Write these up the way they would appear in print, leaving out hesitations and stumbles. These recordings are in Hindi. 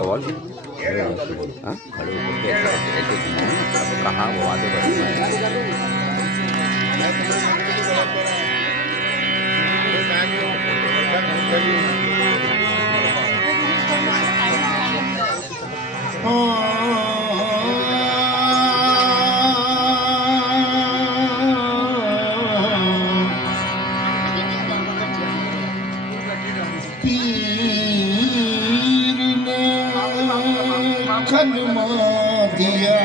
कॉल हाँ खड़े होकर के ऐसे घुमाओ ना, अब कहाँ वो आगे बढ़ कलमा दिया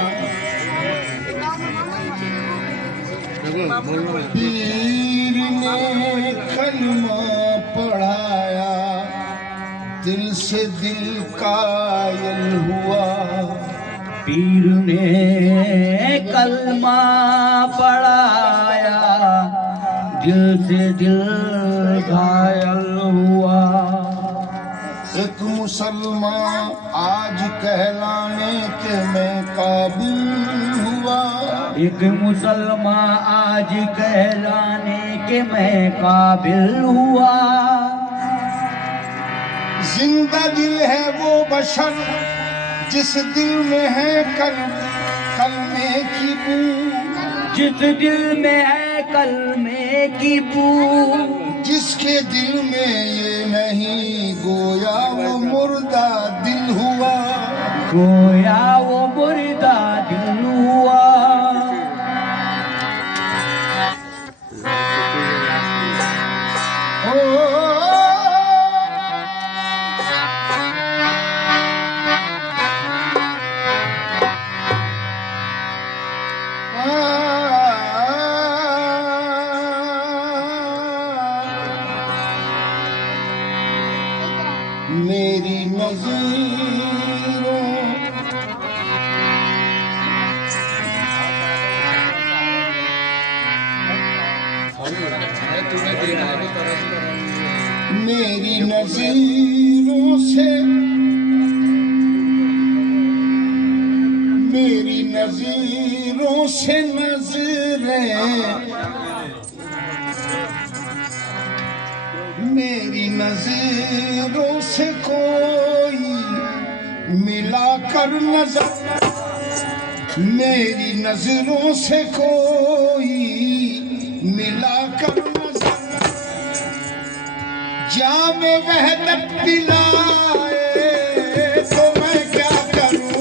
पीर ने कलमा पढ़ाया, दिल से दिल कायल हुआ। पीर ने कलमा पढ़ाया, दिल से दिल घायल हुआ। एक मुसलमान आज कहलाने के मैं काबिल हुआ। एक मुसलमान आज कहलाने के मैं काबिल हुआ। जिंदा दिल है वो बशर जिस दिल में है कलमे की बू। जिस दिल में है कलमे की बू, जिसके दिल में ये नहीं गोया वो मुर्दा दिल हुआ। गोया वो मुर्दा दिल हुआ। मेरी नज़रों मेरी नज़रों से मेरी नज़रों से नज़रें मेरी नज़रों से कोई मिलाकर नजर मेरी नज़रों से कोई मिलाकर नजर जामे वहदत पिलाए तो मैं क्या करूं।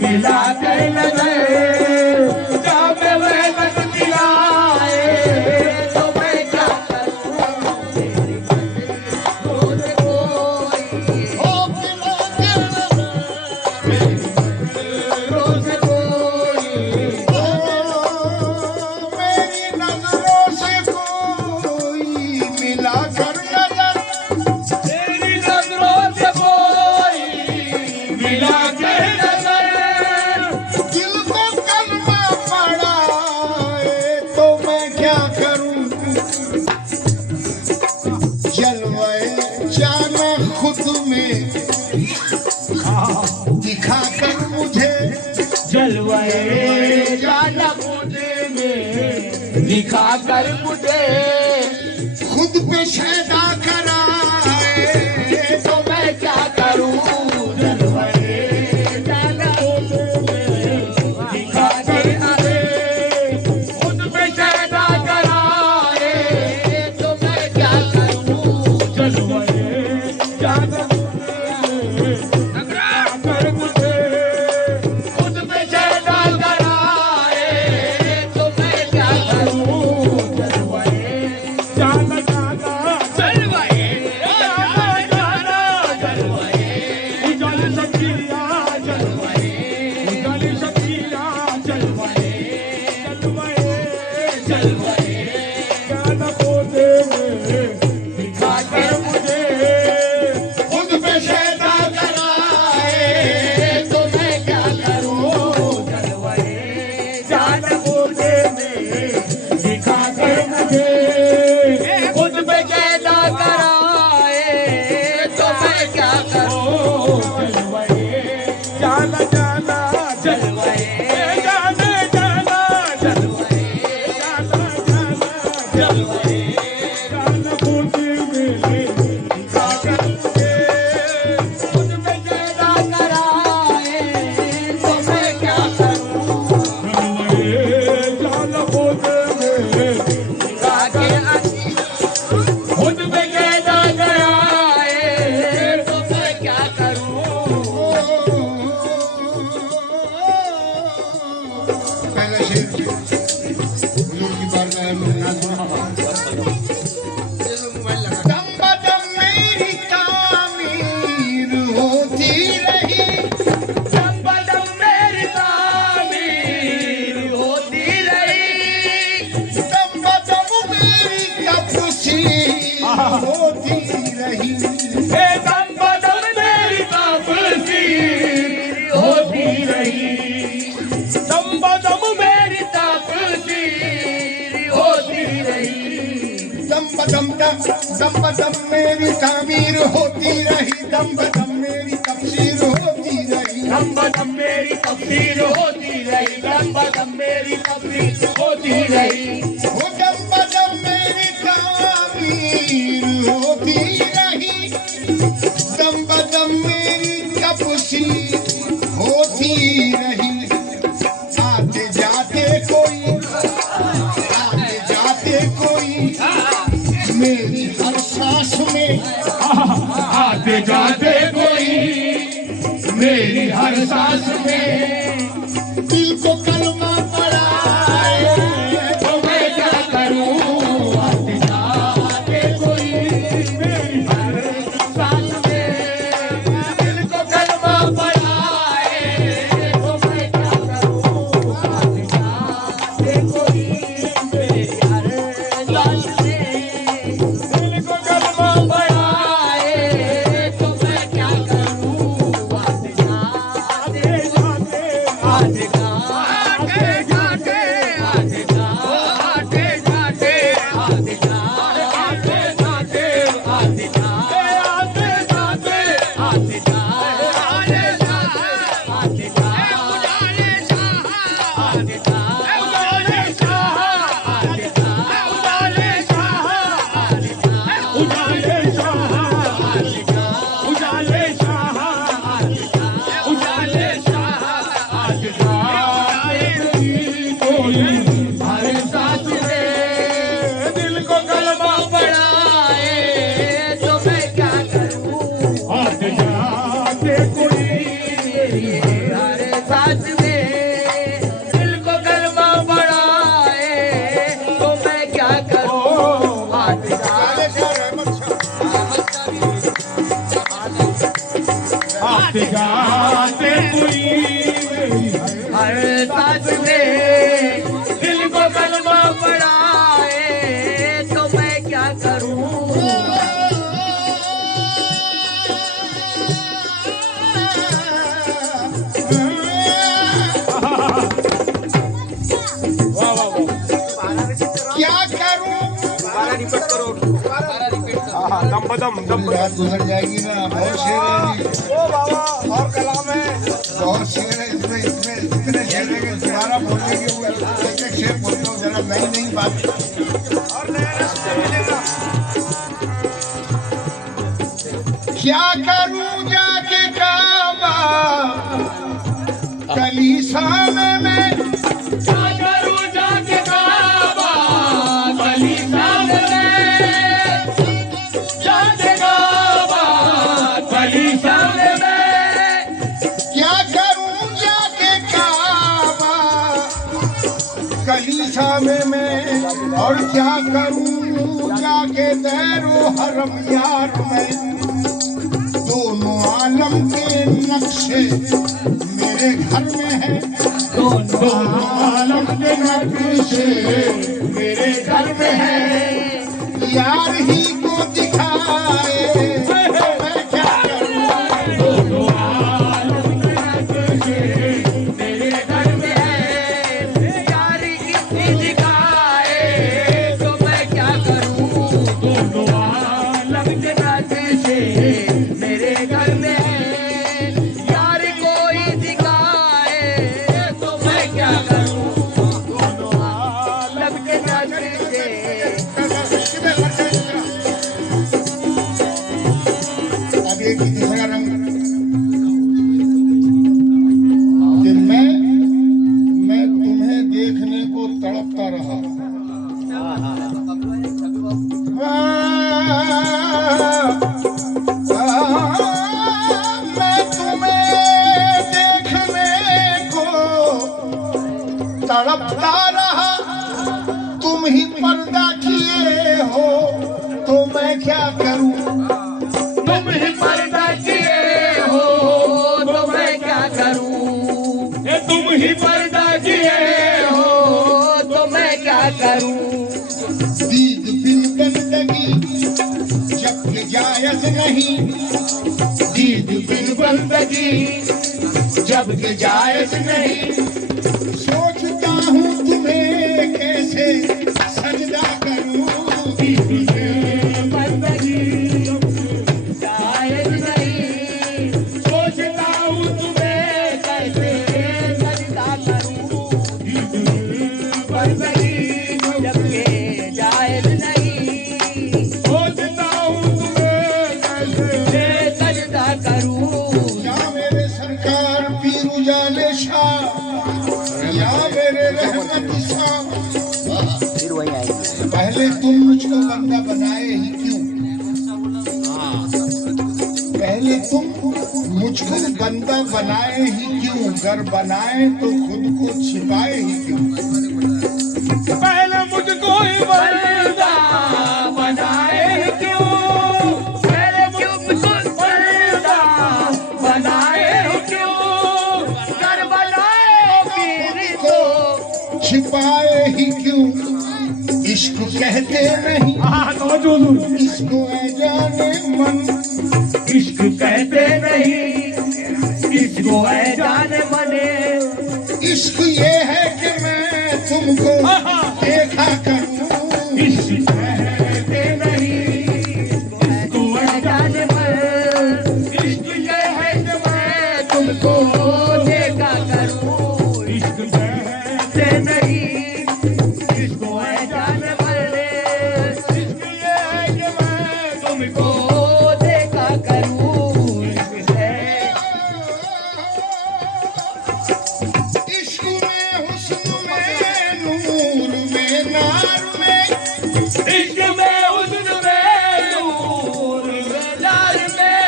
मिला कर नजर जब वह बस मिलाए तो मैं क्या करूं। रोज कोई हो मिला कर रोज कोई मेरी नजरों से कोई मिला कर नजर तेरी नजरों से कोई मिला दिखाकर मुझे जलवाए जाना मुझे में दिखाकर मुझे खुद पे शैदा कराए तो मैं क्या करूं। जलवाए जाना दिखाकर आए खुद पे शैदा कराए तो मैं क्या करूं। जलवाए जाना खुद पे शैदा करा बार दम बदम मेरी तामीर होती रही, दम बदम मेरी तामीर होती रही, दम बदम मेरी तफसीर होती रही, हे दम बदम मेरी तफसीर होती रही, दम बदम मेरी तफसीर होती रही, दम बदम मेरी तामीर होती रही, दम बदम मेरी तफसीर होती रही, दम बदम मेरी तफसीर होती रही, दम बदम मेरी तफसीर होती रही, वो दम बदम मेरी तामीर होती रही, दम बदम मेरी तफसीर होती रही। आते जाते कोई मेरी हर सांस में, आते जाते कोई मेरी हर सांस में, दिल को कलमा पढ़ाए तो मैं क्या करूं, आते जाते कोई मेरी हर सांस में, दिल को कलमा पढ़ाए तो मैं क्या करूं, आते जाते कोई मेरी हर सांस में, दिल को कलमा पढ़ाए तो मैं क्या करूं, आते जाते आते जाते जाते आते जाते जाते आते जाते जाते आते जाते जाते आते जाते आते हर सांस में दिल को कलमा पढ़ाए तो मैं क्या करूं, आते जाते कोई हर सांस में दिल को कलमा पढ़ाए तो मैं क्या करूं, आते जाते कोई हर सांस में दिल को कलमा पढ़ाए तो मैं क्या करूं, क्या करूं? रात गुजर जाएगी ना, बहुत शेर है जी, बहुत शेर है इसमें, इतने शेर है कि दोबारा बोलने की वो एक शेर बोलता हूँ, जरा नई बात। क्या करूं जाके काबा कलीसा में मैं, क्या करूं जाके काबा कलीसा में मैं, जाके काबा कलीसा में मैं, क्या करूं जाके काबा कलीसा में मैं, और क्या करूं जाके दैरो हरम यार में, दोनों आलम के नक्शे मेरे घर में है, दोनों आलम के नक्शे मेरे घर में है, यार ही को दिखाए मैं क्या करूं, दोनों आलम के नक्शे मेरे घर में है, यार कितनी दिखाए तो मैं क्या करूं, दोनों आलम के नक्शे मेरे घर में है, यार कोई दिखाए तो मैं क्या करूं, दोनों आलम के नक्शे अब एक ही तीसरा रंग कि मैं तुम्हें देखने को तड़पता रहा, मैं तुम्हें देखने को तड़पता रहा, तुम ही पर्दा किए हो तो मैं क्या करूं? तुम ही पर्दा किए हो तो मैं क्या करूं? तुम ही पर्दा किए हो तो मैं क्या करूं? दीद बिन बंदगी जब जायज नहीं, दीद बिन बंदगी जब कि जायज नहीं। सोचता हूँ तुम्हें कैसे सजदा करूं। बंदगी जायज नहीं, सोचता हूँ तुम्हें कैसे सजदा करूं। बंदगी जब के जायज नहीं, सोचता हूँ तुम्हें कैसे सजदा करूं। या मेरे सरकार पीरू जाले शाह, या मेरे रहमत शाह, फिर वही आएंगे। पहले तुम मुझको बंदा बनाए ही क्यों? पहले तुम मुझको बंदा बनाए ही क्यों? घर बनाए तो खुद को छिपाए ही क्यों? पहले मुझको ही बंदा बनाए क्यों? पहले मुझको बंदा बनाए क्यों? घर बनाए फिर तो छिपाए ही क्यों? इश्क कहते नहीं इसको है जाने मन। इश्क कहते नहीं इसको है जाने मने। इश्क ये है कि मैं तुमको देखा करूं। इश्क कहते नहीं इसको है जाने मन। इश्क ये है कि मैं तुमको देखा करूं। इश्क कहते नहीं इसको है जाने मन। इश्क ये है कि मैं तुमको देखा करूं। इश्क है इश्क में हुस्न में नूर में नार में, इश्क में हुस्न में नूर में लाल में।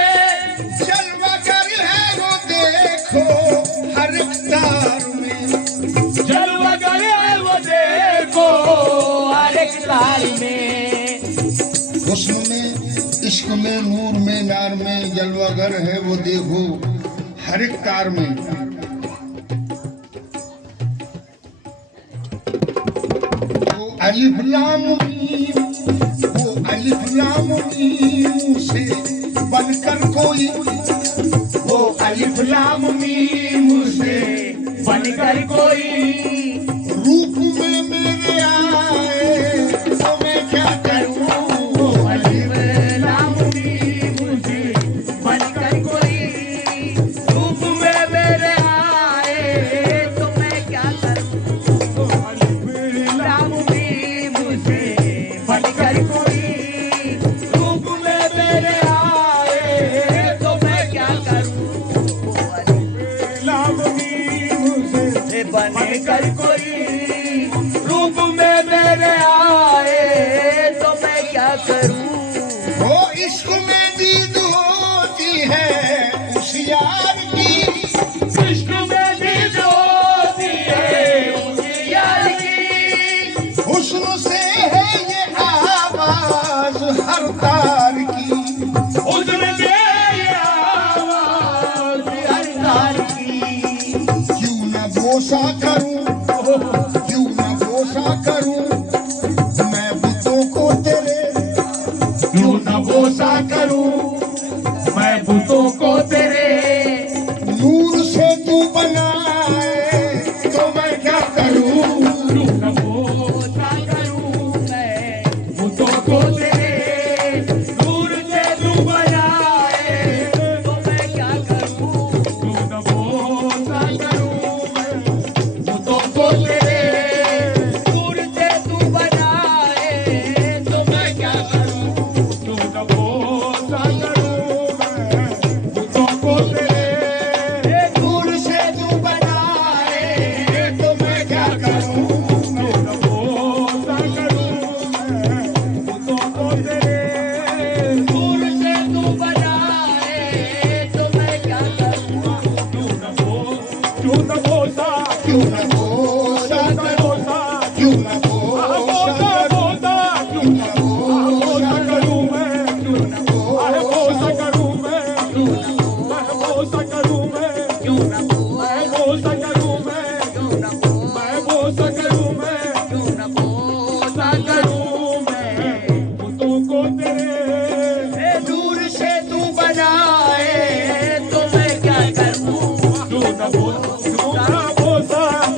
जलवागर है वो देखो हर एक तार में। जलवागर है वो देखो हर एक तार में। हुस्न में इश्क में नूर में नार में, जलवागर है वो देखो हर एक तार में। वो अलिफ लाम मीम, वो अलिफ लाम मीम से बनकर कोई, वो अलिफ लाम मीम से बनकर कोई रूप में मेरे आए तो मैं क्या करूं? वो अलिफ लाम मीम से बनकर कोई रूप में मेरे आए तो मैं क्या करूं? वो अलिफ लाम मीम से बनकर कोई रूप में मेरे आए तो मैं क्या करूं? वो अलिफ लाम मीम से बनकर कोई रूप में मेरे आए तो मैं क्या करूं? वो इश्क में दीद होती है उस यार की, इश्क में दीद होती है उस यार की। हुस्न से है ये आवाज हर तार की। हुस्न से ये आवाज हर तार की। क्यों न बोसा करूं, क्यों न बोसा करूं मैं बुतों को तेरे। क्यों न बोसा करूं मैं बुतों को तेरे। नूर से तू बनाए तो मैं क्या करूं? क्यों न बोसा करूं मैं बुतों को तेरे। नूर से तू बनाए तो मैं क्या करूं? क्यों न बोसा करूं मैं बुतों को तेरे। नूर से तू बनाए तो मैं क्या करूं? क्यों न बोसा करूं मैं बुतों को तेरे। नूर से तू बनाए तो मैं क्या करूं? क्यों न बोसा करूं मैं बुतों को तेरे। नूर से तू बनाए तो मैं क्या करूं? क्यों न बोसा क्यों न बोसा करूं, क्यों न बोसा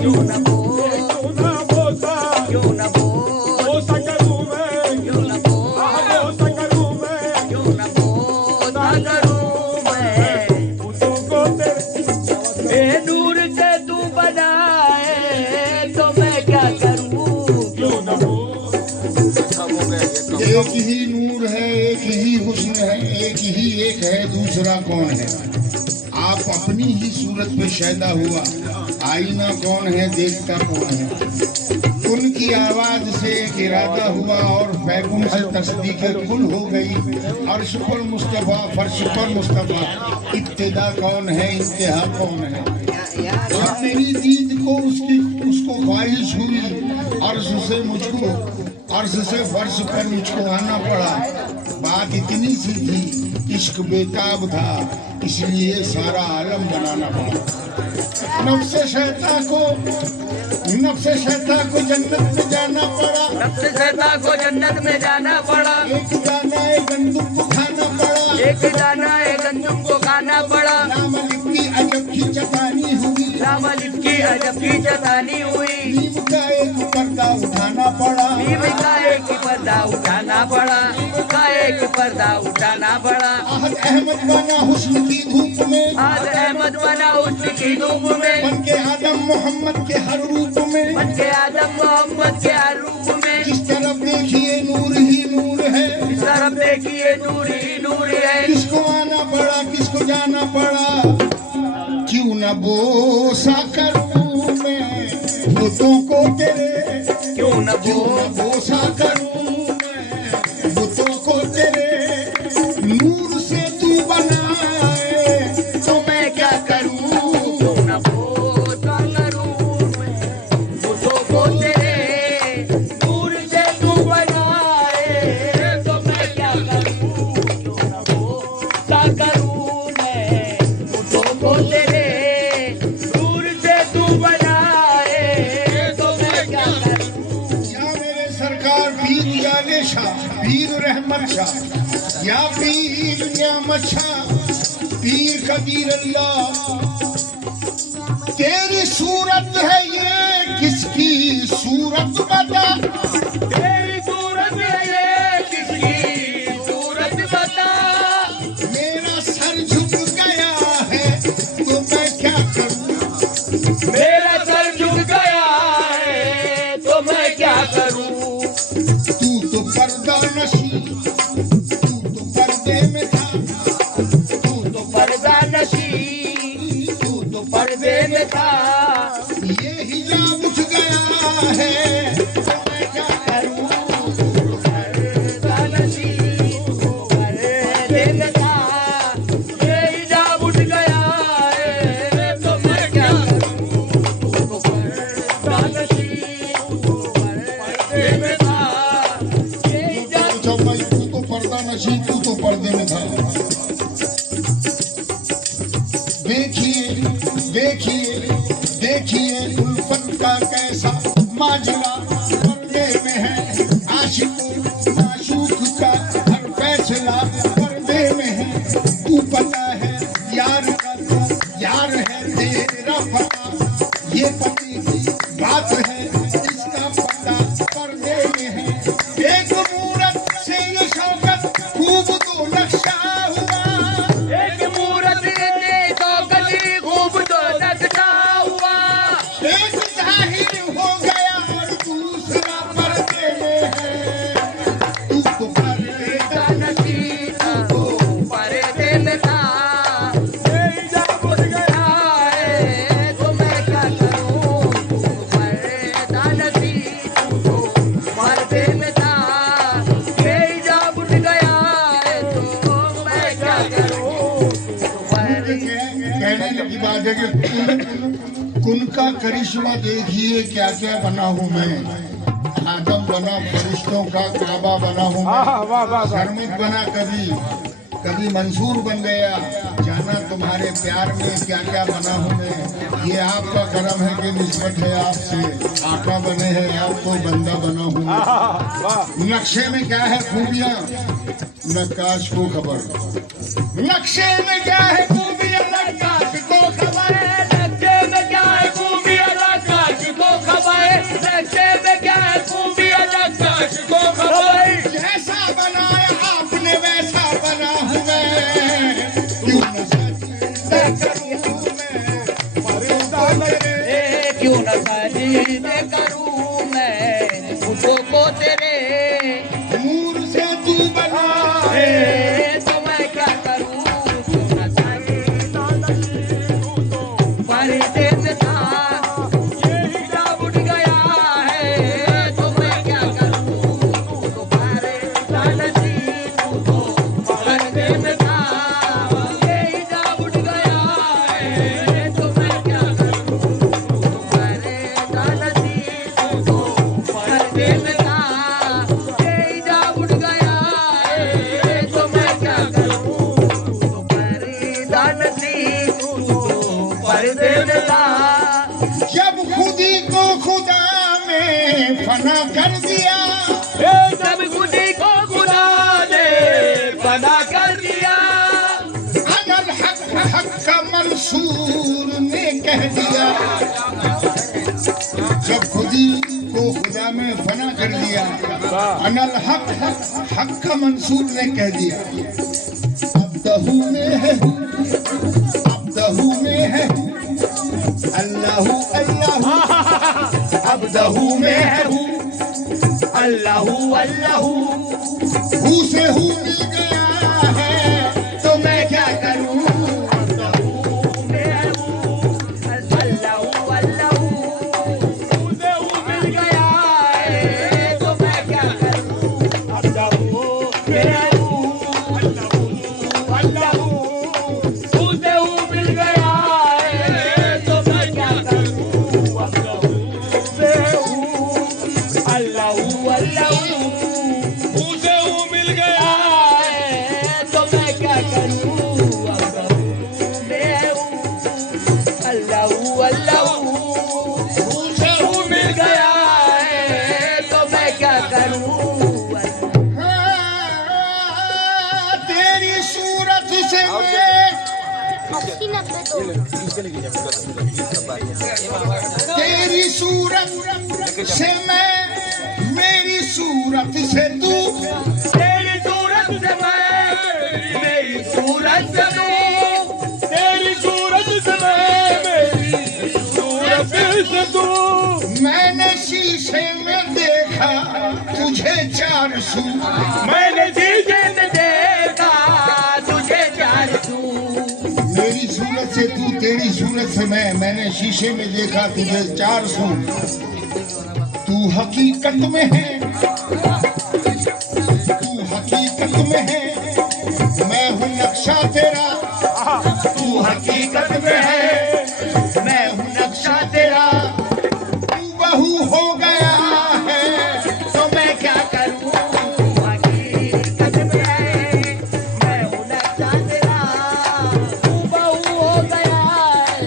क्यों न बोसा क्यों न बोसा करूं मैं क्यों न बोसा करूं मैं क्यों न बोसा करूं मैं फूलों को तेरे नूर से तू बनाए तो मैं क्या करूं क्यों न एक ही नूर है, एक ही हुस्न है, एक है, दूसरा कौन है? आप अपनी ही सूरत पे पैदा हुआ, आईना कौन है, देखता कौन है? उनकी आवाज से एक इरादा हुआ और बैगुन से तस्दीक कुल हो गई। अर्श पर मुस्तफा, फर्श पर मुस्तफा, इब्तिदा कौन है, इंतहा कौन है? अब मेरी दीद को उसको ख्वाहिश हुई, अर्श से मुझको, अर्श से फर्श पर मुझको आना पड़ा। बात इतनी सी थी, इश्क बेताब था, इसलिए सारा आलम बनाना पड़ा। नफ्से शैतान को जन्नत में जाना पड़ा, नफ्से शैतान को जन्नत में जाना पड़ा। एक दाना गंदुम को खाना पड़ा, एक दाना गंदुम को खाना पड़ा। राम अलिफ की अजब की चतानी हुई, राम अलिफ की अजब की चतानी हुई। नीम का एक पर्दा उठाना पड़ा, नीम का एक पर्दा उठाना पड़ा, का एक पर्दा उठाना पड़ा। आहद अहमद बना हुस्न की धूप में, आज अहमद बना उसकी धूप में। बन के आदम मोहम्मद के हर रूप में, बन के आदम मोहम्मद के हर रूप में। जिस तरफ देखिए नूर ही नूर है, इस तरफ देखिए नूर ही नूर है। किसको आना पड़ा, किसको जाना पड़ा? क्यों न बोसा करूं मैं बुतों को तेरे, क्यों न बोसा करूं मैं बुतों को तेरे। नूर से तू बनाए तो मैं क्या करूं? क्यों न बोसा करूं मैं बुतों को तेरे। नूर से तू बनाए तो मैं क्या करूं? क्यों न बोसा करूं मैं बुतों को तेरे। नूर से तू बनाए तो मैं क्या करूं? या मेरे सरकार पीर जाने शाह, पीर रहमत शाह, या पीर नियामत शाह, पीर कबीर अल्लाह। तेरी सूरत है ये किसकी सूरत बता, तेरी सूरत है ये किसकी सूरत बता। मेरा सर झुक गया है तो मैं क्या करूं? मेरा सर झुक गया है तो मैं क्या करूं? तू तो पर्दा नशी, तू तो पर्दे में था, तू तो पर्दा नशी तू तो पर्दे में था। ये हिजाब उठ गया है तो मैं क्या करूं? पर्दा नशी पर्दे में था। ये हिजाब उठ गया है तो मैं क्या करूं? पर्दा नशी पर्दे में था। ये हिजाब अच्छा भाई, तू तो पर्दा नशी, तू तो पर्दे में था। देखिए देखिए देखिए उल्फत का कैसा माजरा, पर्दे में है आशिक माशूक का हर फैसला, पर्दे में है। तू पता है यार का, तू यार है तेरा पता, ये पति की बात है, इसका पता पर्दे में है। एक मूरत से ये शौकत खूब तो नक्शा हुआ, एक मूरत ने तो गली खूब तो नक्शा हुआ। एक जाहिर हो गया और दूसरा पर्दे में है। तू तो पर्दे का नशी तो पर्दे में था। ये हिजाब उठ गया है तो मैं क्या करूं? पर्दा नशी तो पर्दे में था। ये हिजाब उठ गया है तो मैं क्या करूं? कहने की बात है कि कुन का करिश्मा देखिए क्या क्या बना हूँ मैं। आदम बना फरिश्तों का, काबा बना हूँ मैं। सरमुद बना कभी मंसूर बन गया। जाना तुम्हारे प्यार में क्या क्या बना हूँ मैं। ये आपका करम है कि निस्बत है आपसे, आका बने हैं आपको बंदा बना हूँ मैं। नक्शे में क्या है खूबियाँ नक्काश को खबर, नक्शे में क्या है खूबियाँ नक्काश को खबर। नक्शे में क्या है खूबियां नक्काश क्यों न सजदे करूं मैं बुतों को तेरे, नूर से तू बनाए तो मैं क्या करूं, क्यों न सजदे पर्दे में था ये हिजाब उठ गया है, तो मैं क्या करूं, तू तो पर्दा नसी, तू तो पर्दे में था ये हिजाब उठ गया है, तो मैं क्या करूं, तू तो पर्दा नसी, तू तो पर्दे में था ये हिजाब उठ गया है, तो मैं क्या करूं, तू तो पर्दा नसी, तू तो पर्दे में था। जब खुदी को खुदा में फना कर दिया, सब खुदी को खुदा ने बना कर दिया, अनल हक हक का मंसूर ने कह दिया। जब खुदी को खुदा में फना कर दिया, अनल हक हक का मंसूर ने कह दिया। अब्दहू में है, अब्दहू में है अल्लाहू अल्लाहू, अब्दहू में है हूँ अल्लाहू अल्लाहू, हू से हू मिल गया है, तो मैं क्या करूँ, अब्दहू में है हूँ अल्लाहू अल्लाहू, मुझे हूँ मिल गया है, तो मैं क्या करूँ, अब्दहू में है हूँ अल्लाहू अल्लाहू, मुझे हूँ मिल गया है, तो मैं क्या करूँ, अब्दहू में हूँ अल्लाहू अल्लाहू, मुझे हूँ मिल गया है, तो मैं क्या करूँ, अब्दहू में हूँ अल्लाहू अल्लाहू, मुझे हूँ मिल गया है, तो मैं क्या करूँ। हाँ, तेरी सूरत से मैं, तेरी सूरत से मैं, मेरी सूरत से तू, तेरी सूरत से मैं, मेरी सूरत से तू, तेरी सूरत से मैं, मेरी सूरत से तू, मैंने शीशे में देखा तुझे 400, मैंने शीशे में देखा तुझे 400, मेरी सूरत से तू, तेरी सूरत से मैं, मैंने शीशे में देखा तुझे 400। तू हकीकत में है, तू हकीकत में है, मैं हूँ नक्शा तेरा, तू हकीकत में है, मैं हूँ नक्शा तेरा, तू बहू हो गया है, तो मैं क्या करूँ, तू हकीकत में है, मैं हूँ नक्शा तेरा, तू बहू हो गया है,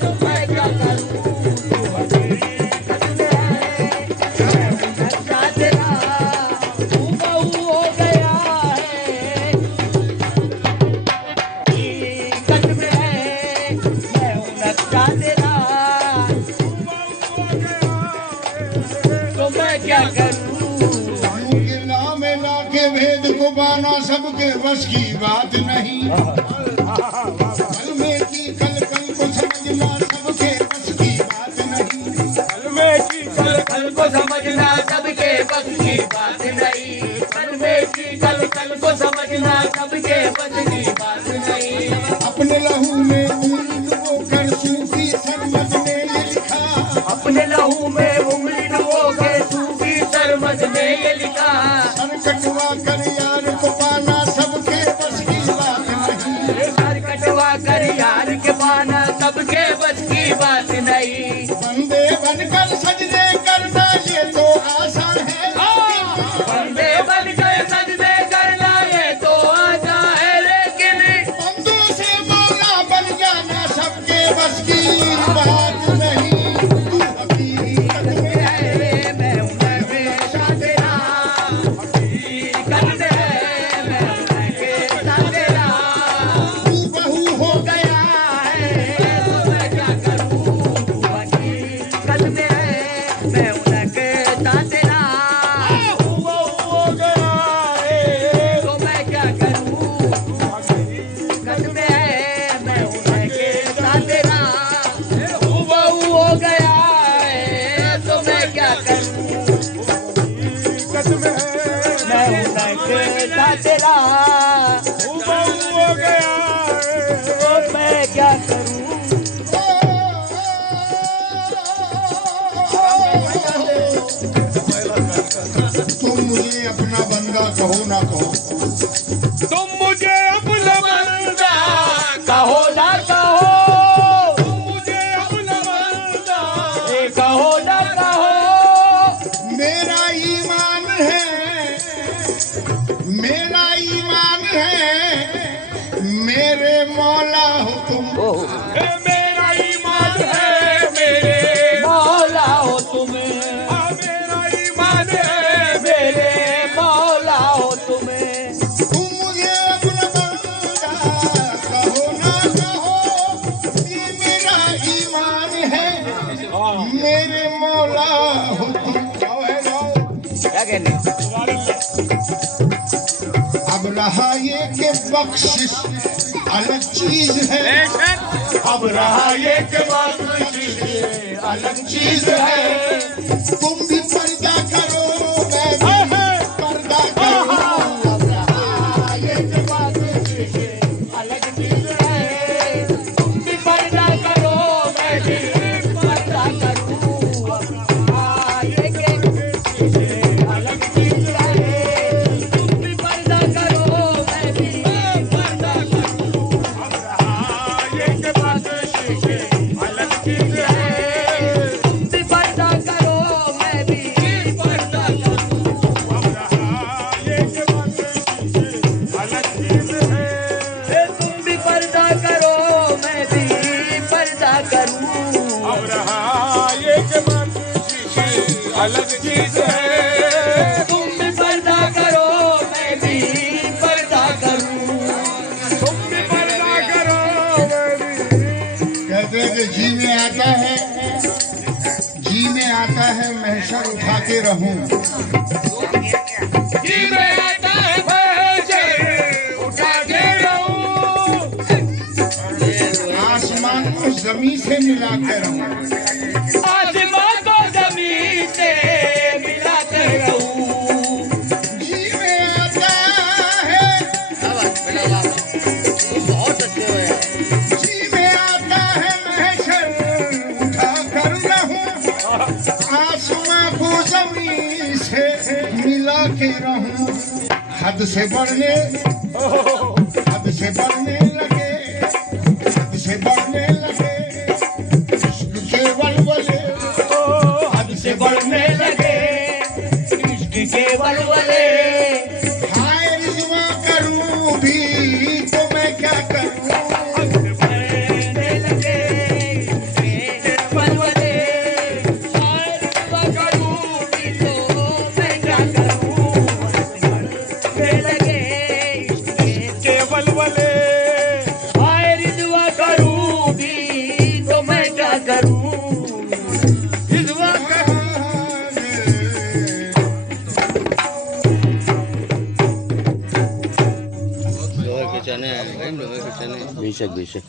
तो मैं क्या करूँ, तू हकीकत में है, मैं हूँ नक्शा तेरा, तू बहू हो गया है, हकीकत में है, मैं हूँ नक्शा तेरा, तो मैं क्या करूँ। के नाम ला के भेद को पाना सबके बस की बात नहीं, कल में की कल कल को समझना सबके बस की बात नहीं, कल में की कल कल को समझना सबके बस की बात नहीं, कल में की कल कल को समझना सबके बस की बात नहीं, अपने लहू में उंगली डुबो कर सूफी सरमद ने ये लिखा, अपने लहू में उंगली डुबो के सूफी सरमद ने ये लिखा, सर कटवा कर यार को पाना सबके बस की बात नहीं, सर कटवा कर यार के पाना सबके बस की बात नहीं, बंदे बनकर सजदे करना ये तो आसान है, बंदे बन गए सजदे करना ये तो आजा है, लेकिन बंदों से मौला बन जाना सबके बस की बात नहीं। तू हकीकत में है मैं हूँ नक्शा तेरा, हकीकत में है मैं हूँ नक्शा तेरा, तू बहू हो गया है तो मैं क्या करूँ, तू हकीकत में है मैं हूँ नक्शा तेरा, तू बहू हो गया है तो मैं क्या करूँ, तू हकीकत में है मैं हूँ नक्शा तेरा, तू बहू हो गया कहो ना कहो, तुम मुझे अपना बंदा कहो ना कहो, तुम मुझे अपना बंदा कहो ना कहो। मेरा ईमान है, मेरा ईमान है, मेरे मौला हो तुम। मेरा ईमान है, मेरे मौला हो तुम्हें। मेरा ईमान है, मेरे मौला हो तुम्हें। तुम मुझे अपना बंदा कहो ना कहो, ये मेरा ईमान है, मेरे मौला हो तुम। जाओ है जाओ। क्या कहने? अब रहा ये कि बख्शिश अलग चीज है, अब रहा ये कि बख्शिश अलग चीज है। तुम भी पर्दा करो, मैं भी पर्दा करूं। अब रहा ये कि बख्शिश अलग चीज है, तुम भी पर्दा करो, मैं भी पर्दा करूं। ये के अलग चीज है, तुम भी पर्दा करो, मैं भी पर्दा करूं। ये के बख्शिश अलग चीज है, तुम भी पर्दा करो, मैं भी पर्दा करूं। ये के बख्शिश अलग चीज है, तुम भी पर्दा करो, मैं भी पर्दा करूं। अब रहा ये के बख्शिश अलग चीज है, तुम भी पर्दा करो, मैं भी पर्दा करूं। तुम भी पर्दा करो, मैं भी। कहते हैं कि जी में आता है, जी में आता है महशर उठा के रहूं। जी में आता है महशर उठा के रहूं। आसमान को जमीन से मिला के रहूं। आसमान को जमीन से मिला के रहूं। जी में आता है, जी में आता है महशर उठा कर रहूं। आसमां को जमीन से मिला के रहूं। हद से बढ़ने लगे, हद से बढ़ने लगे इश्क के वलवले। हद से बढ़ने लगे इश्क के वलवले। हाय रिज़वा करूं भी तो मैं क्या करूं। बढ़ने लगे इश्क के वलवले। हाय रिज़वा करूं भी तो मैं क्या करूं। बढ़ने लगे इश्क के वलवले। हाय रिज़वा करूं भी तो मैं क्या करूं। रिज़वा Bisa.